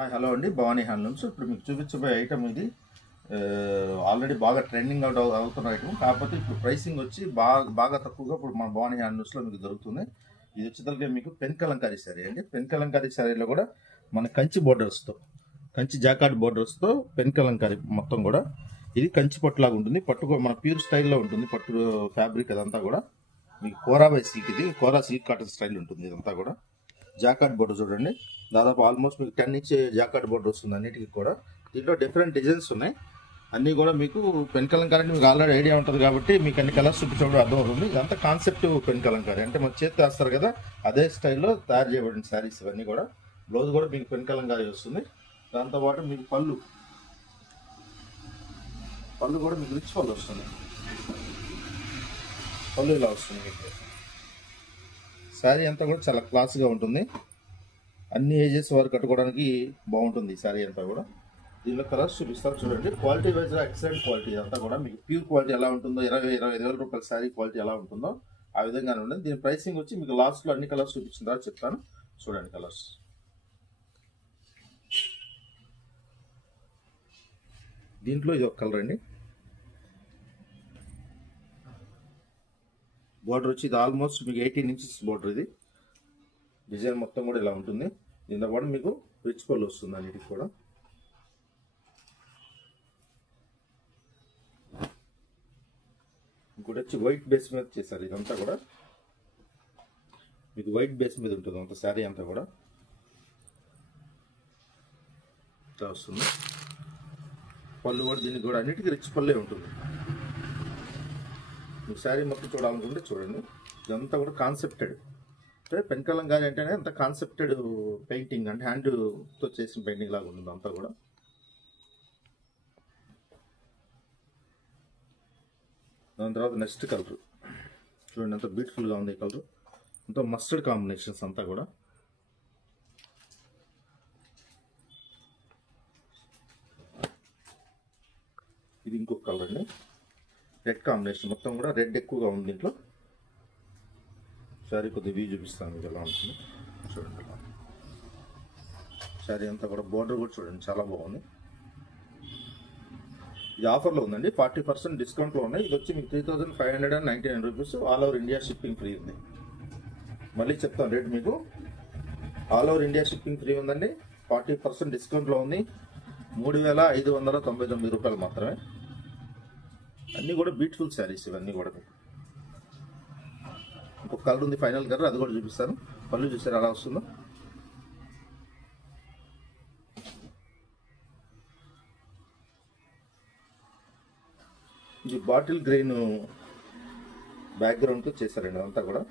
Hello అండి, Bhavani handlooms. ఇప్పుడు మీకు చూపించబోయే ఐటమ్ ఇది ఆల్రెడీ బాగా ట్రెండింగ్ అవుతున్న ఐటమ్. కాకపోతే ఇప్పుడు ప్రైసింగ్ వచ్చి బాగా తక్కువగా ఇప్పుడు మన భవానీ హ్యాండ్లూమ్స్లో మీకు దొరుకుతుంది. ఇది వచ్చేసరికి మీకు పెన్ కలంకారీ శారీ అండి. పెన్ కలంకారీ శారీలో కూడా మన కంచి బోర్డర్స్తో, కంచి జాకార్డ్ బోర్డర్స్తో పెన్ కలంకారీ మొత్తం కూడా. ఇది కంచి పట్టులాగా ఉంటుంది. పట్టు మన ప్యూర్ స్టైల్లో ఉంటుంది. పట్టు ఫ్యాబ్రిక్ అదంతా కూడా మీకు కోరా బై సిల్క్, ఇది కోరా సిల్క్ కాటన్ స్టైల్ ఉంటుంది. ఇదంతా కూడా జాకార్డ్ బోర్డర్ చూడండి, దాదాపు ఆల్మోస్ట్ మీకు 10 ఇంచ్ జాకార్డ్ బోర్డర్ వస్తుంది అన్నిటికీ కూడా. దీంట్లో డిఫరెంట్ డిజైన్స్ ఉన్నాయి. అన్నీ కూడా మీకు పెన్ కలంకారీ మీకు ఆల్రెడీ ఐడియా ఉంటుంది కాబట్టి మీకు అన్ని కలర్స్ చూపించడం అర్థం అవుతుంది. ఇదంతా కాన్సెప్ట్ పెన్ కలంకారీ అంటే మన చేతి వేస్తారు కదా, అదే స్టైల్లో తయారు చేయబడిన శారీస్ ఇవన్నీ కూడా. బ్లౌజ్ కూడా మీకు పెన్ కలంకారీ వస్తుంది. దాంతోపాటు మీకు పళ్ళు కూడా మీకు రిచ్ పళ్ళు వస్తుంది. పళ్ళు ఇలా వస్తుంది మీకు. శారీ అంతా కూడా చాలా క్లాస్గా ఉంటుంది. అన్ని ఏజెస్ వారు కట్టుకోవడానికి బాగుంటుంది ఈ శారీ అంతా కూడా. దీనిలో కలర్స్ చూపిస్తారు చూడండి. Quality wise excellent quality. అంతా కూడా మీకు ప్యూర్ క్వాలిటీ ఎలా ఉంటుందో, 25 వేల రూపాయల శారీ క్వాలిటీ ఎలా ఉంటుందో ఆ విధంగానే ఉంటుంది. దీని ప్రైసింగ్ వచ్చి మీకు లాస్ట్లో అన్ని కలర్స్ చూపించిన తర్వాత చెప్తాను. చూడండి కలర్స్. దీంట్లో ఇది ఒక కలర్ అండి. బోర్డర్ వచ్చి ఇది ఆల్మోస్ట్ మీకు 18 ఇంచెస్ బోర్డర్. ఇది డిజైన్ మొత్తం కూడా ఇలా ఉంటుంది. దీంతో పాటు మీకు రిచ్ పళ్ళు వస్తుంది అన్నిటికి కూడా. ఇంకోటి వచ్చి వైట్ బేస్ మీద చేశారు. ఇదంతా కూడా మీకు వైట్ బేస్ మీద ఉంటుంది అంత శారీ అంతా కూడా ఇట్లా వస్తుంది. పళ్ళు కూడా దీనికి కూడా అన్నిటికీ రిచ్ పళ్ళే ఉంటుంది. మీకు శారీ మొత్తం చూడాలనుకుంటే చూడండి. ఇదంతా కూడా కాన్సెప్టెడ్ అంటే పెన్ కలంకారీ అంటేనే అంత కాన్సెప్టెడ్ పెయింటింగ్, అంటే హ్యాండ్తో చేసిన పెయింటింగ్ లాగా ఉంటుంది అంతా కూడా. దాని తర్వాత నెక్స్ట్ కలర్ చూడండి, అంత బ్యూటిఫుల్గా ఉంది ఈ కలర్. అంతా మస్టర్డ్ కాంబినేషన్స్ అంతా కూడా. ఇది ఇంకొక కలర్ అండి, రెడ్ కాంబినేషన్. మొత్తం కూడా రెడ్ ఎక్కువగా ఉంది దీంట్లో. శారీ కొద్దిగా వ్యూ చూపిస్తాను మీకు ఎలా ఉంటుంది చూడండి. శారీ అంతా కూడా బోర్డర్ కూడా చూడండి చాలా బాగుంది. ఇది ఆఫర్లో ఉందండి, 40% డిస్కౌంట్లో ఉన్నాయి. ఇది వచ్చి మీకు 3599 rupees. All over India shipping free ఉంది. మళ్ళీ చెప్తాను రేట్ మీకు. All over India shipping free ఉందండి. 40% డిస్కౌంట్లో ఉంది. 3599 రూపాయలు మాత్రమే. అన్నీ కూడా బ్యూటిఫుల్ శారీస్ ఇవన్నీ కూడా. ఇంకొక కలర్ ఉంది ఫైనల్ కలర్, అది కూడా చూపిస్తాను. పళ్ళు చూసారు అలా వస్తుందో. ఇది బాటిల్ గ్రీన్ బ్యాక్గ్రౌండ్తో చేశారండి అదంతా కూడా.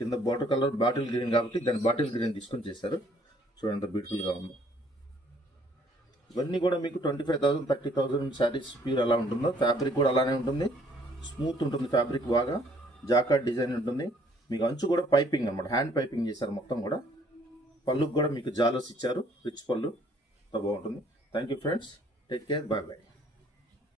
కింద బాటిల్ కలర్ బాటిల్ గ్రీన్ కాబట్టి దాన్ని బాటిల్ గ్రీన్ తీసుకొని చేశారు. చూడండి ఎంత బ్యూటిఫుల్గా ఉంది. ఇవన్నీ కూడా మీకు 25,000 30,000 శారీస్ ప్యూర్ ఎలా ఉంటుందో ఫ్యాబ్రిక్ కూడా అలానే ఉంటుంది. స్మూత్ ఉంటుంది ఫ్యాబ్రిక్, బాగా జాకార్డ్ డిజైన్ ఉంటుంది. మీకు అంచు కూడా పైపింగ్ అనమాట, హ్యాండ్ పైపింగ్ చేశారు మొత్తం కూడా. పళ్ళుకి కూడా మీకు జాలర్స్ ఇచ్చారు, రిచ్ పళ్ళు బాగుంటుంది. Thank you friends, take care, bye bye.